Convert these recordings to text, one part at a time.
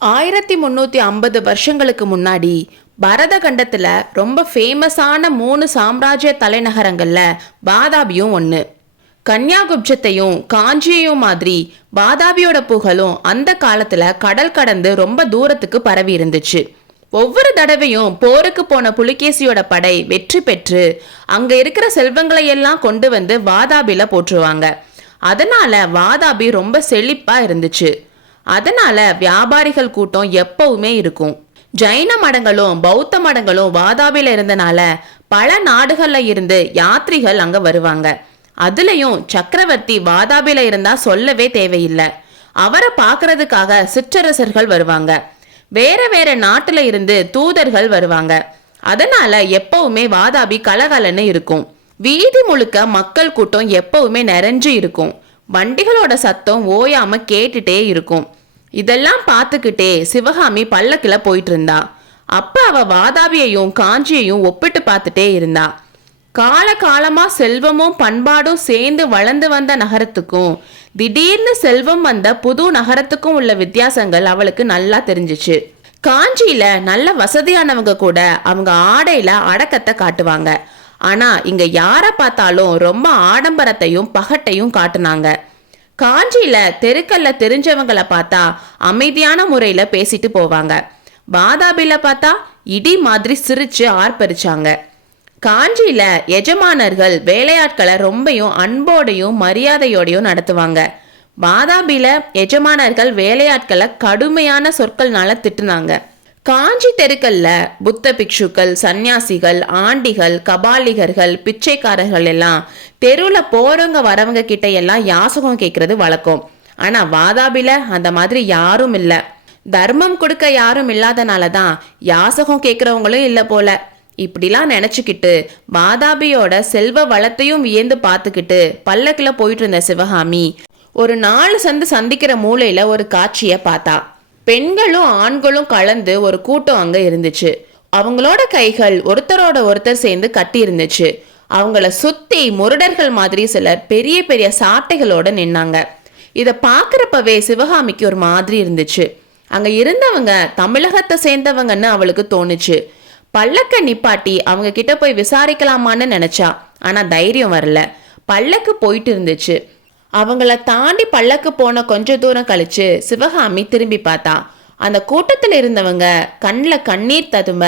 ஆயிரத்தி முந்நூற்றி ஐம்பது வருஷங்களுக்கு முன்னாடி பரத கண்டத்தில் ரொம்ப ஃபேமஸான மூணு சாம்ராஜ்ய தலைநகரங்களில் பாதாபியும் ஒன்று கன்னியாகுப்ஜத்தையும் காஞ்சியையும் மாதிரி பாதாபியோட புகழும் அந்த காலத்தில் கடல் கடந்து ரொம்ப தூரத்துக்கு பரவி இருந்துச்சு. ஒவ்வொரு தடவையும் போருக்கு போன புலிகேசியோட படை வெற்றி பெற்று அங்க இருக்கிற செல்வங்களை எல்லாம் கொண்டு வந்து வாதாபில போற்றுவாங்க. அதனால வாதாபி ரொம்ப செழிப்பா இருந்துச்சு. அதனால வியாபாரிகள் கூட்டம் எப்பவுமே இருக்கும். ஜைன மடங்களும் பௌத்த மடங்களும் வாதாபில இருந்தனால பல நாடுகள்ல இருந்து யாத்ரிகள் அங்க வருவாங்க. அதுலயும் சக்கரவர்த்தி வாதாபில இருந்தா சொல்லவே தேவையில்லை. அவரை பார்க்கறதுக்காக சிற்றரசர்கள் வருவாங்க. வேற வேற நாட்டுல இருந்து தூதர்கள் வருவாங்க. அதனால எப்பவுமே வாதாபி கலகலன்னு இருக்கும். வீதி முழுக்க மக்கள் கூட்டம் எப்பவுமே நிறைஞ்சு இருக்கும். வண்டிகளோட சத்தம் ஓயாம கேட்டுட்டே இருக்கும். இதெல்லாம் பார்த்துக்கிட்டே சிவகாமி பல்லக்கில் போயிட்டு இருந்தா அப்ப அவ வாதாபியையும் காஞ்சியையும் ஒப்பிட்டு பார்த்துட்டே இருந்தா. கால காலமா செல்வமும் பண்பாடும் சேர்ந்து வளர்ந்து வந்த நகரத்துக்கும் திடீர்னு செல்வம் வந்த புது நகரத்துக்கும் உள்ள வித்தியாசங்கள் அவளுக்கு நல்லா தெரிஞ்சுச்சு. காஞ்சியில நல்ல வசதியானவங்க கூட அவங்க ஆடையில அடக்கத்தை காட்டுவாங்க. ஆனா இங்க யாரை பார்த்தாலும் ரொம்ப ஆடம்பரத்தையும் பகட்டையும் காட்டுனாங்க. காஞ்சியில தெருக்கல்ல தெரிஞ்சவங்களை பார்த்தா அமைதியான முறையில பேசிட்டு போவாங்க. பாதாபில பார்த்தா இடி மாதிரி சிரிச்சு ஆர்ப்பரிச்சாங்க. காஞ்சியில எஜமானர்கள் வேலையாட்களை ரொம்பையும் அன்போடையும் மரியாதையோடையும் நடத்துவாங்க. பாதாபில எஜமானர்கள் வேலையாட்களை கடுமையான சொற்கள்னால திட்டுனாங்க. காஞ்சி தெருக்கல்ல புத்த பிக்ஷுக்கள் சந்நியாசிகள் ஆண்டிகள் கபாலிகர்கள் பிச்சைக்காரர்கள் எல்லாம் தெருவில் போறவங்க வரவங்க கிட்ட எல்லாம் யாசகம் கேட்கறது வழக்கம். ஆனா வாதாபில அந்த மாதிரி யாரும் இல்லை. தர்மம் கொடுக்க யாரும் இல்லாதனால தான் யாசகம் கேட்குறவங்களும் இல்லை போல. இப்படிலாம் நினச்சிக்கிட்டு வாதாபியோட செல்வ வளத்தையும் வியந்து பார்த்துக்கிட்டு பல்லக்கில் போயிட்டு இருந்த சிவகாமி ஒரு நாலு சந்து சந்திக்கிற மூலையில ஒரு காட்சியை பார்த்தா. பெண்களும் ஆண்களும் கலந்து ஒரு கூட்டம் அங்க இருந்துச்சு. அவங்களோட கைகள் ஒருத்தரோட ஒருத்தர் சேர்ந்து கட்டி இருந்துச்சு. அவங்கள சுத்தி முரடர்கள் மாதிரி சிலர் பெரிய பெரிய சாட்டைகளோட நின்னாங்க. இதை பார்க்குறப்பவே சிவகாமிக்கு ஒரு மாதிரி இருந்துச்சு. அங்க இருந்தவங்க தமிழகத்தை சேர்ந்தவங்கன்னு அவளுக்கு தோணுச்சு. பல்லக்க நிப்பாட்டி அவங்க கிட்ட போய் விசாரிக்கலாமான்னு நினைச்சா ஆனா தைரியம் வரல. பல்லக்கு போயிட்டு இருந்துச்சு. அவங்கள தாண்டி பல்லக்கு போன கொஞ்ச தூரம் கழிச்சு சிவகாமி திரும்பி பார்த்தா அந்த கூட்டத்தில் இருந்தவங்க கண்ணில் கண்ணீர் ததும்ப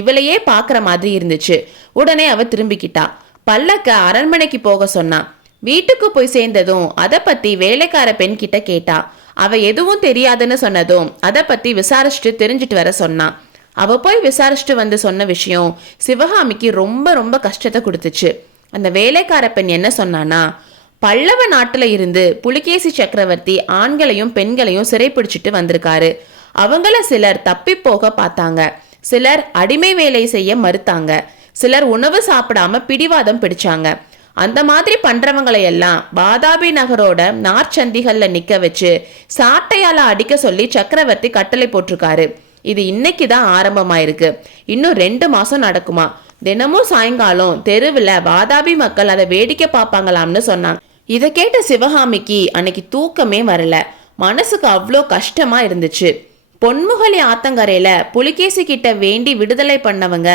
இவளையே பார்க்குற மாதிரி இருந்துச்சு. உடனே அவ திரும்பிக்கிட்டா. பல்லக்க அரண்மனைக்கு போக சொன்னான் வீட்டுக்கு போய் சேர்ந்ததும் அதை பத்தி வேலைக்கார பெண் கிட்ட. கேட்டா அவ எதுவும் தெரியாதுன்னு சொன்னதும் அதை பத்தி விசாரிச்சுட்டு தெரிஞ்சிட்டு வர சொன்னான் அவ போய் விசாரிச்சுட்டு வந்து சொன்ன விஷயம் சிவகாமிக்கு ரொம்ப ரொம்ப கஷ்டத்தை கொடுத்துச்சு. அந்த வேலைக்கார பெண் என்ன சொன்னானா பல்லவ நாட்டில் இருந்து புலிகேசி சக்கரவர்த்தி ஆண்களையும் பெண்களையும் சிறைப்பிடிச்சிட்டு வந்திருக்காரு. அவங்கள சிலர் தப்பி போக பார்த்தாங்க. சிலர் அடிமை வேலை செய்ய மறுத்தாங்க. சிலர் உணவு சாப்பிடாம பிடிவாதம் பிடிச்சாங்க. அந்த மாதிரி பண்றவங்களையெல்லாம் வாதாபி பாதாபி நகரோட நார்ச்சந்திகள்ல நிக்க வச்சு சாட்டையால அடிக்க சொல்லி சக்கரவர்த்தி கட்டளை போட்டிருக்காரு. இது இன்னைக்கு தான் ஆரம்பமாயிருக்கு. இன்னும் ரெண்டு மாசம் நடக்குமா? தினமும் சாயங்காலம் தெருவில் வாதாபி மக்கள் அதை வேடிக்கை பார்ப்பாங்களாம்னு சொன்னாங்க. இதை கேட்ட சிவகாமிக்கு அன்னைக்கு தூக்கமே வரல. மனசுக்கு அவ்வளோ கஷ்டமா இருந்துச்சு. பொன்முகலி ஆத்தங்கரையில புலிகேசி கிட்ட வேண்டி விடுதலை பண்ணவங்க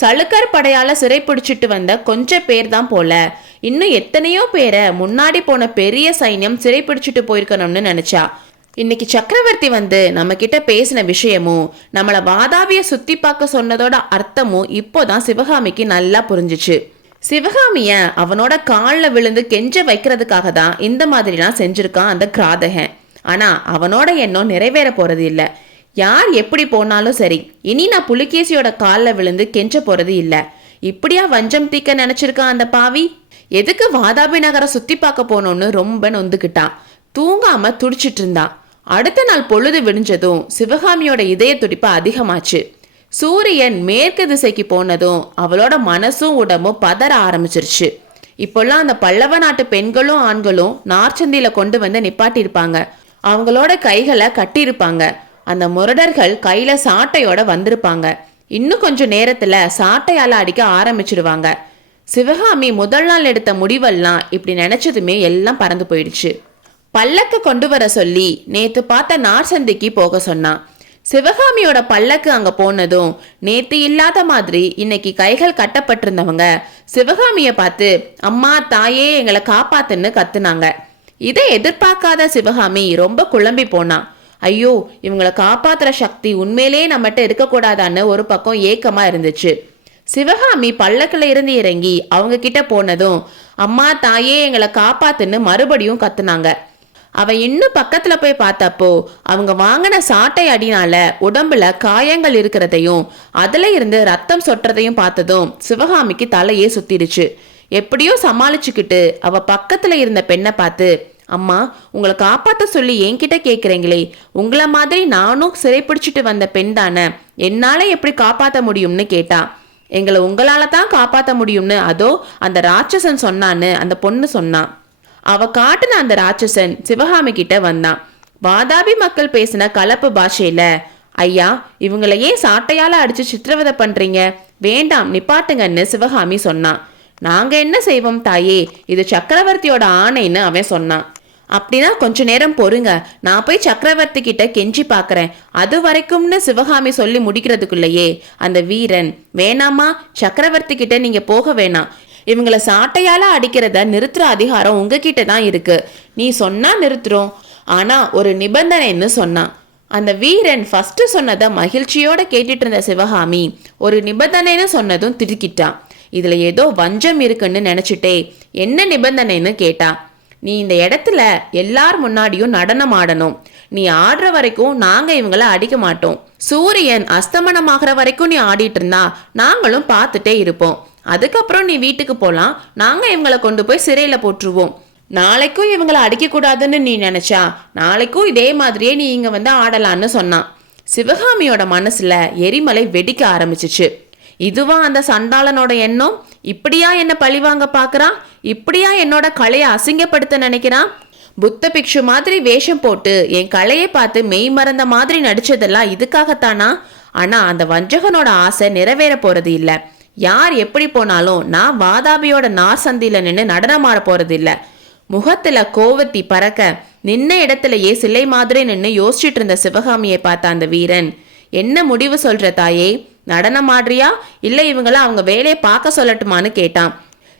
சளுக்கர் படையால சிறைப்பிடிச்சிட்டு வந்த கொஞ்ச பேர் தான் போல. இன்னும் எத்தனையோ பேரை முன்னாடி போன பெரிய சைன்யம் சிறைப்பிடிச்சிட்டு போயிருக்கணும்னு நினைச்சா. இன்னைக்கு சக்கரவர்த்தி வந்து நம்ம கிட்ட பேசின விஷயமும் நம்மளை வாதாவிய சுத்தி பார்க்க சொன்னதோட அர்த்தமும் இப்போதான் சிவகாமிக்கு நல்லா புரிஞ்சுச்சு. சிவகாமிய அவனோட காலில் விழுந்து கெஞ்ச வைக்கிறதுக்காக தான் இந்த மாதிரிலாம் செஞ்சிருக்கான் அந்த கிராதகன். ஆனா அவனோட எண்ணம் நிறைவேற போறது இல்ல. யார் எப்படி போனாலும் சரி இனி நான் புலிகேசியோட காலில் விழுந்து கெஞ்ச போறது இல்ல. இப்படியா வஞ்சம் தீக்க நினைச்சிருக்கான் அந்த பாவி? எதுக்கு வாதாபி நகரை சுத்தி பார்க்க போனோம்னு ரொம்ப நொந்துக்கிட்டான். தூங்காம துடிச்சிட்டு இருந்தான். அடுத்த நாள் பொழுது விடிஞ்சதும் சிவகாமியோட இதய துடிப்பு அதிகமாச்சு. சூரியன் மேற்கு திசைக்கு போனதும் அவளோட மனசும் உடம்பும் பதற ஆரம்பிச்சிருச்சு. இப்போல்லாம் அந்த பல்லவ நாட்டு பெண்களும் ஆண்களும் நார்ச்சந்தியில கொண்டு வந்து நிப்பாட்டியிருப்பாங்க. அவங்களோட கைகளை கட்டியிருப்பாங்க. அந்த முரடர்கள் கையில சாட்டையோட வந்திருப்பாங்க. இன்னும் கொஞ்சம் நேரத்துல சாட்டையால அடிக்க ஆரம்பிச்சிடுவாங்க சிவகாமி முதல் நாள் எடுத்த முடிவெல்லாம் இப்படி நினைச்சதுமே எல்லாம் பறந்து போயிடுச்சு. பல்லக்க கொண்டு வர சொல்லி நேத்து பார்த்த நார்ச்சந்திக்கு போக சொன்னான். சிவகாமியோட பல்லக்கு அங்க போனதும் நேத்து இல்லாத மாதிரி இன்னைக்கு கைகள் கட்டப்பட்டிருந்தவங்க சிவகாமிய பார்த்து அம்மா தாயே எங்களை காப்பாத்துன்னு கத்துனாங்க. இதை எதிர்பார்க்காத சிவகாமி ரொம்ப குழம்பி போனான் ஐயோ இவங்களை காப்பாத்துற சக்தி உண்மையிலே நம்மகிட்ட இருக்கக்கூடாதான்னு ஒரு பக்கம் ஏக்கமா இருந்துச்சு. சிவகாமி பல்லக்கில் இருந்து இறங்கி அவங்க கிட்ட போனதும் அம்மா தாயே எங்களை காப்பாத்துன்னு மறுபடியும் கத்துனாங்க. அவ இன்னும் பக்கத்துல போய் பார்த்தப்போ அவங்க வாங்கின சாட்டை அடினால உடம்புல காயங்கள் இருக்கிறதையும் அதுல இருந்து ரத்தம் சொட்டுறதையும் பார்த்ததும் சிவகாமிக்கு தலையே சுத்திடுச்சு. எப்படியோ சமாளிச்சுக்கிட்டு அவ பக்கத்துல இருந்த பெண்ணை பார்த்து அம்மா உங்களை காப்பாற்ற சொல்லி என்கிட்ட கேட்குறீங்களே உங்களை மாதிரி நானும் சிறைப்பிடிச்சிட்டு வந்த பெண் தானே என்னால எப்படி காப்பாற்ற முடியும்னு கேட்டா? எங்களை உங்களால தான் காப்பாற்ற முடியும்னு அதோ அந்த ராட்சசன் சொன்னான்னு அந்த பொண்ணு சொன்னான் அவ காட்டுன அந்த ராட்சசன் சிவகாமி கிட்ட வந்தான் வாதாபி மக்கள் பேசின கலப்பு பாஷையில ஐயா இவங்களை ஏன் சாட்டையால அடிச்சு சித்திரவதை பண்றீங்க? வேண்டாம் நிப்பாட்டுங்கன்னு சிவகாமி சொன்னான் நாங்க என்ன செய்வோம் தாயே? இது சக்கரவர்த்தியோட ஆணைன்னு அவன் சொன்னான் அப்படின்னா கொஞ்ச நேரம் பொறுங்க. நான் போய் சக்கரவர்த்தி கிட்ட கெஞ்சி பாக்குறேன். அது வரைக்கும்னு சிவகாமி சொல்லி முடிக்கிறதுக்குள்ளேயே அந்த வீரன் வேணாமா சக்கரவர்த்தி கிட்ட நீங்க போக வேணாம். இவங்களை சாட்டையால அடிக்கிறத நிறுத்துற அதிகாரம் உங்ககிட்ட தான் இருக்கு. நீ சொன்னா நிறுத்துறோம். ஆனா ஒரு நிபந்தனைன்னு சொன்னான் அந்த வீரன் ஃபர்ஸ்ட் சொன்னதை மகிழ்ச்சியோட கேட்டுட்டு இருந்த சிவகாமி ஒரு நிபந்தனைன்னு சொன்னதும் திடுக்கிட்டான் இதுல ஏதோ வஞ்சம் இருக்குன்னு நினைச்சிட்டே என்ன நிபந்தனைன்னு கேட்டான் நீ இந்த இடத்துல எல்லார் முன்னாடியும் நடனம் ஆடணும். நீ ஆடுற வரைக்கும் நாங்க இவங்களை அடிக்க மாட்டோம். சூரியன் அஸ்தமனமாகற வரைக்கும் நீ ஆடிட்டு இருந்தா நாங்களும் பார்த்துட்டே இருப்போம். அதுக்கப்புறம் நீ வீட்டுக்கு போகலாம் நாங்கள் இவங்களை கொண்டு போய் சிறையில் போட்டுருவோம். நாளைக்கும் இவங்களை அடிக்கக்கூடாதுன்னு நீ நினச்சா நாளைக்கும் இதே மாதிரியே நீ இங்கே வந்து ஆடலான்னு சொன்னான். சிவகாமியோட மனசில் எரிமலை வெடிக்க ஆரம்பிச்சிச்சு. இதுவா அந்த சண்டாளனோட எண்ணம்? இப்படியா என்ன பழிவாங்க பார்க்கறான் இப்படியா என்னோட கலையை அசிங்கப்படுத்த நினைக்கிறான் புத்த பிக்ஷு மாதிரி வேஷம் போட்டு என் கலையை பார்த்து மெய் மறந்த மாதிரி நடிச்சதெல்லாம் இதுக்காகத்தானா? ஆனா அந்த வஞ்சகனோட ஆசை நிறைவேற போறது இல்லை. யார் எப்படி போனாலும் நான் வாதாபியோட நார் சந்தியில் நின்று நடனமாட போகிறதில்ல முகத்தில் கோவத்தி பறக்க நின்ன இடத்துலயே சிலை மாதிரி நின்று யோசிச்சுட்டு இருந்த சிவகாமியை பார்த்த அந்த வீரன் என்ன முடிவு சொல்ற தாயே? நடனம் ஆடுறியா? இவங்கள அவங்க வேலையை பார்க்க சொல்லட்டுமான்னு கேட்டான்.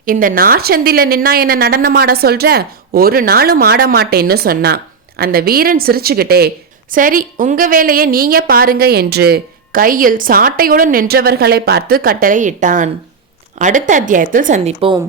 இந்த நார்ச்சந்தில நின்னா என்ன நடனமாட சொல்ற? ஒரு நாளும் ஆட மாட்டேன்னு சொன்னான். அந்த வீரன் சிரிச்சுக்கிட்டே சரி உங்க வேலையை நீங்க பாருங்க என்று கையில் சாட்டையுடன் நின்றவர்களை பார்த்து கட்டளையிட்டான். அடுத்த அத்தியாயத்தில் சந்திப்போம்.